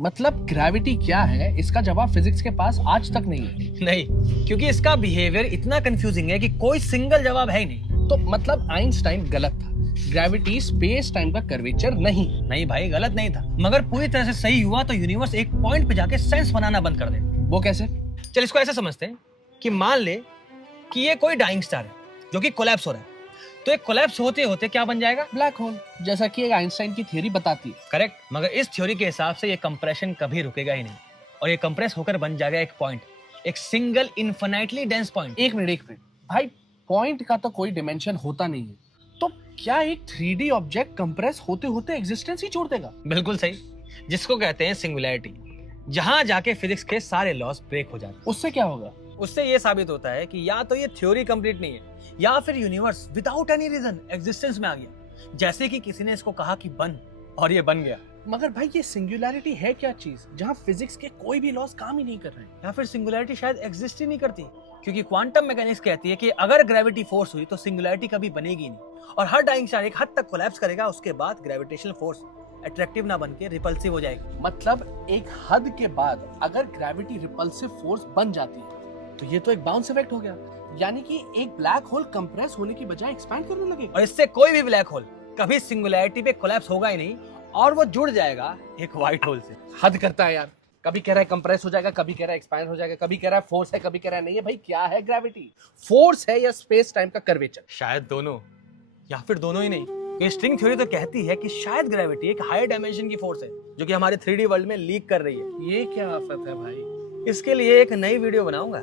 मतलब ग्रेविटी क्या है इसका जवाब फिजिक्स के पास आज तक नहीं है। नहीं, क्योंकि इसका बिहेवियर इतना कंफ्यूजिंग है कि कोई सिंगल जवाब है ही नहीं। तो मतलब आइंस्टाइन गलत था, ग्रेविटी स्पेस टाइम का कर्वेचर नहीं। नहीं भाई, गलत नहीं था, मगर पूरी तरह से सही हुआ तो यूनिवर्स एक पॉइंट पे जाके सेंस बनाना बंद कर दे। वो कैसे? चल इसको ऐसे समझते हैं कि मान ले कि ये कोई डाइंग स्टार है जो कि कोलैप्स हो रहा है, तो एक कोलैप्स होते होते क्या बन जाएगा? ब्लैक होल, जैसा कि एक आइंस्टाइन की थ्योरी बताती है। करेक्ट, मगर इस थ्योरी के हिसाब से ये कंप्रेशन कभी रुकेगा ही नहीं और ये कंप्रेस होकर बन जाएगा एक पॉइंट, एक सिंगल इनफिनिटली डेंस पॉइंट। एक मिनट भाई, पॉइंट का तो कोई डिमेंशन होता नहीं है, तो क्या एक 3D ऑब्जेक्ट कंप्रेस होते होते एग्जिस्टेंस ही छोड़ देगा? बिल्कुल सही, जिसको कहते हैं सिंगुलैरिटी, जहां जाके फिजिक्स के सारे लॉस ब्रेक हो जाते हैं। उससे क्या होगा? उससे ये साबित होता है कि या तो ये थ्योरी कंप्लीट नहीं है या फिर universe without any reason existence में आ गया, जैसे कि किसी ने इसको कहा कि बन और ये बन गया। मगर भाई ये सिंगुलैरिटी है क्या चीज जहां फिजिक्स के कोई भी लॉस काम ही नहीं कर रहे हैं? या फिर सिंगुलैरिटी शायद एग्जिस्ट ही नहीं करती, क्योंकि क्वांटम मैकेनिक्स कहती है कि अगर ग्रेविटी फोर्स हुई तो सिंगुलैरिटी कभी बनेगी नहीं और हर डाइंग स्टार एक हद तक कोलैप्स करेगा, उसके बाद ग्रेविटेशनल फोर्स अट्रैक्टिव ना बन के रिपल्सिव हो जाएगी। मतलब एक हद के बाद अगर ग्रेविटी रिपल्सिव फोर्स बन जाती है तो ये तो एक बाउंस इफेक्ट हो गया, यानी कि एक ब्लैक होल कंप्रेस होने की बजाय एक्सपैंड करने लगेगा। और इससे कोई भी ब्लैक होल कभी सिंगुलैरिटी पे कोलैप्स होगा ही नहीं और वो जुड़ जाएगा एक व्हाइट होल से। हद करता है यार, कभी कह रहा है कंप्रेस हो जाएगा, कभी कह रहा है एक्सपैंड हो जाएगा, कभी कह रहा है फोर्स है, कभी कह रहा है नहीं है। भाई क्या है ग्रेविटी? फोर्स है या स्पेस टाइम का कर्वेचर? शायद दोनों, या फिर दोनों ही नहीं। ये स्ट्रिंग थ्योरी तो कहती है कि शायद ग्रेविटी एक हायर डायमेंशन की फोर्स है जो कि हमारे 3D वर्ल्ड में लीक कर रही है। ये क्या आफत है भाई? इसके लिए एक नई वीडियो बनाऊंगा।